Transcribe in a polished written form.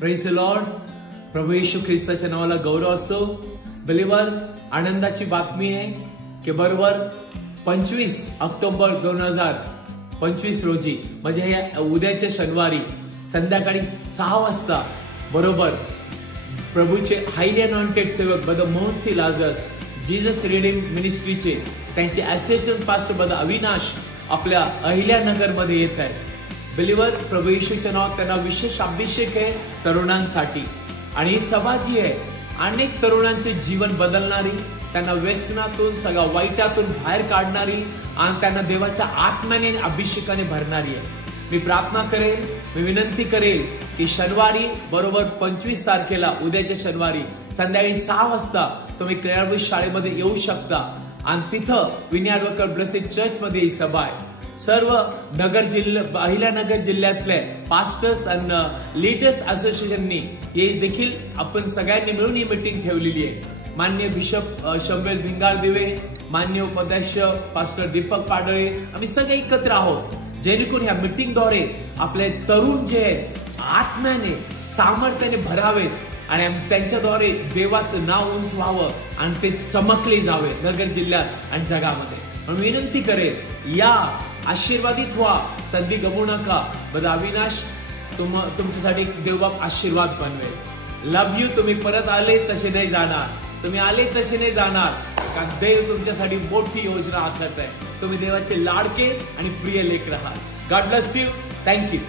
Praise the lord. प्रभू येशू ख्रिस्ताच्या नावाला गौरव असो. बिलीवर, आनंदाची बातमी आहे की बरोबर 25 ऑक्टोबर 2025 रोजी म्हणजे हे उद्याच्या शनिवारी संध्याकाळी 6 वाजता बरोबर प्रभूचे हायली अनॉइंटेड सेवक ब्रदर मोहनसी लाजरस जीसस रीडिंग मिनिस्ट्रीचे त्यांचे असिस्टंट पास्टर ब्रदर अविनाश आपल्या अहिल्यानगर मध्ये येत आहेत. बिलीवर, प्रभू येशूच्या नावात त्यांना विशेष अभिषेक आहे तरुणांसाठी. आणि ही सभा जी आहे अनेक तरुणांचे जीवन बदलणारी, त्यांना व्यसनातून सगळ्या वाईटातून बाहेर काढणारी आणि त्यांना देवाच्या आत्म्याने आणि अभिषेकाने भरणारी आहे. मी प्रार्थना करेल, मी विनंती करेल की शनिवारी बरोबर 25 तारखेला उद्याच्या शनिवारी संध्याकाळी 6 वाजता तुम्ही क्रियारभूत शाळेमध्ये येऊ शकता. आणि तिथं विनयार्वकर ब्लेसेड चर्च मध्ये ही सभा आहे. सर्व नगर जिल्हा अहिल्यानगर जिल्ह्यातले पास्टर्स आणि लीडर्स असोसिएशननी हे देखील आपण सगळ्यांनी मिळून ही मीटिंग ठेवलेली आहे. माननीय बिशप शंभेल भिंगारदिवे, माननीय उपाध्यक्ष पास्टर दीपक पाडळे, आम्ही सगळे एकत्र आहोत जेणेकरून ह्या मीटिंगद्वारे आपले तरुण जे आहेत आत्म्याने सामर्थ्याने भरावेत आणि त्यांच्याद्वारे देवाचं नाव उंच व्हावं आणि ते चमकले जावे नगर जिल्ह्यात आणि जगामध्ये. म्हणून विनंती करेल, या आशीर्वादित व्हा, संधी गमवू नका. बरं अविनाश तुमच्यासाठी देवबाप आशीर्वाद बनवेल. Love you. तुम्ही परत आले तसे नाही जाणार, तुम्ही आले तसे नाही जाणार, कारण देव तुमच्यासाठी मोठी योजना आखत आहे. तुम्ही देवाचे लाडके आणि प्रिय लेक राहा. God bless you. थँक्यू.